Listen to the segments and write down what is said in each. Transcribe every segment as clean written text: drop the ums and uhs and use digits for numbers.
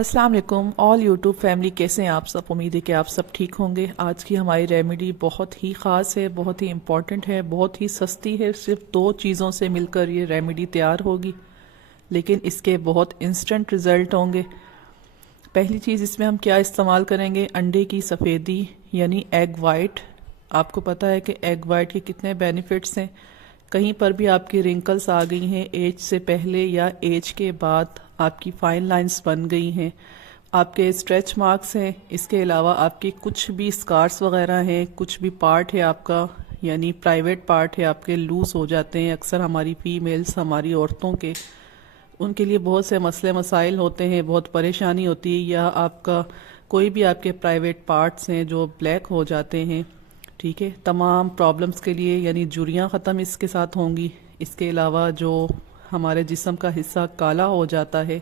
अस्सलाम वालेकुम all YouTube family, कैसे हैं आप सब। उम्मीद है कि आप सब ठीक होंगे। आज की हमारी रेमेडी बहुत ही ख़ास है, बहुत ही इम्पॉर्टेंट है, बहुत ही सस्ती है। सिर्फ 2 चीज़ों से मिलकर ये रेमेडी तैयार होगी, लेकिन इसके बहुत इंस्टेंट रिज़ल्ट होंगे। पहली चीज़ इसमें हम क्या इस्तेमाल करेंगे, अंडे की सफ़ेदी यानी एग वाइट। आपको पता है कि एग वाइट के कितने बेनिफिट्स हैं। कहीं पर भी आपकी रिंकल्स आ गई हैं एज से पहले या एज के बाद, आपकी फाइन लाइंस बन गई हैं, आपके स्ट्रेच मार्क्स हैं, इसके अलावा आपके कुछ भी स्कार्स वगैरह हैं, कुछ भी पार्ट है आपका यानी प्राइवेट पार्ट है आपके लूज़ हो जाते हैं। अक्सर हमारी फीमेल्स, हमारी औरतों के, उनके लिए बहुत से मसले मसाइल होते हैं, बहुत परेशानी होती है, या आपका कोई भी आपके प्राइवेट पार्ट्स हैं जो ब्लैक हो जाते हैं। ठीक है, तमाम प्रॉब्लम्स के लिए यानी जुरियाँ ख़त्म इसके साथ होंगी। इसके अलावा जो हमारे जिस्म का हिस्सा काला हो जाता है,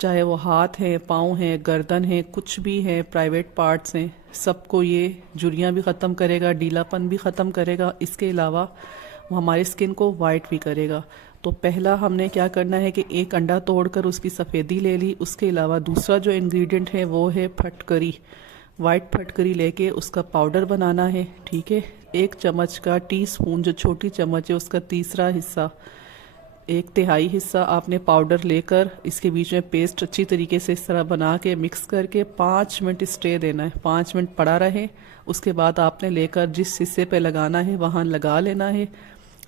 चाहे वो हाथ है, पाँव है, गर्दन है, कुछ भी है, प्राइवेट पार्ट्स हैं, सबको ये जुरियाँ भी ख़त्म करेगा, ढीलापन भी ख़त्म करेगा। इसके अलावा वो हमारी स्किन को वाइट भी करेगा। तो पहला हमने क्या करना है कि एक अंडा तोड़कर उसकी सफ़ेदी ले ली। उसके अलावा दूसरा जो इंग्रेडिएंट है वो है फटकरी। वाइट फटकरी लेके उसका पाउडर बनाना है। ठीक है, 1 चम्मच का टीस्पून, जो छोटी चम्मच है उसका तीसरा हिस्सा, 1/3 हिस्सा आपने पाउडर लेकर इसके बीच में पेस्ट अच्छी तरीके से इस तरह बना के मिक्स करके 5 मिनट स्टे देना है। 5 मिनट पड़ा रहे, उसके बाद आपने लेकर जिस हिस्से पे लगाना है वहाँ लगा लेना है।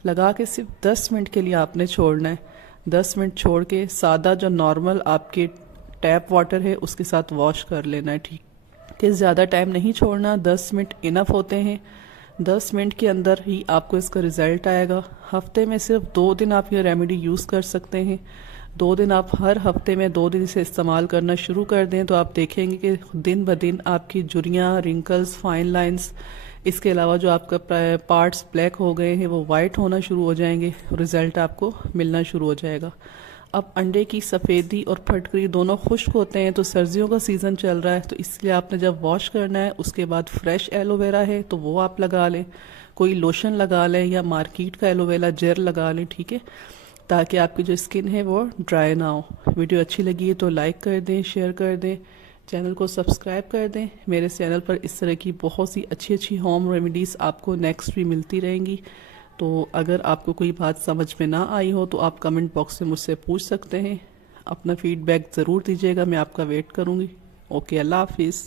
लगा के सिर्फ 10 मिनट के लिए आपने छोड़ना है। 10 मिनट छोड़ के सादा जो नॉर्मल आपके टैप वाटर है उसके साथ वॉश कर लेना है। ठीक कि ज़्यादा टाइम नहीं छोड़ना, 10 मिनट इनफ होते हैं। 10 मिनट के अंदर ही आपको इसका रिज़ल्ट आएगा। हफ्ते में सिर्फ 2 दिन आप ये रेमेडी यूज़ कर सकते हैं। 2 दिन आप हर हफ्ते में 2 दिन इसे इस्तेमाल करना शुरू कर दें तो आप देखेंगे कि दिन ब दिन आपकी जुरियाँ, रिंकल्स, फाइन लाइंस, इसके अलावा जो आपका पार्ट्स ब्लैक हो गए हैं वो वाइट होना शुरू हो जाएंगे। रिज़ल्ट आपको मिलना शुरू हो जाएगा। अब अंडे की सफ़ेदी और फटकरी दोनों खुश्क होते हैं, तो सर्दियों का सीज़न चल रहा है, तो इसलिए आपने जब वॉश करना है उसके बाद फ्रेश एलोवेरा है तो वो आप लगा लें, कोई लोशन लगा लें या मार्केट का एलोवेरा जेल लगा लें। ठीक है, ताकि आपकी जो स्किन है वो ड्राई ना हो। वीडियो अच्छी लगी है तो लाइक कर दें, शेयर कर दें, चैनल को सब्सक्राइब कर दें। मेरे चैनल पर इस तरह की बहुत सी अच्छी अच्छी होम रेमेडीज़ आपको नेक्स्ट भी मिलती रहेंगी। तो अगर आपको कोई बात समझ में ना आई हो तो आप कमेंट बॉक्स में मुझसे पूछ सकते हैं। अपना फीडबैक ज़रूर दीजिएगा, मैं आपका वेट करूँगी। ओके, अल्लाह हाफिज़।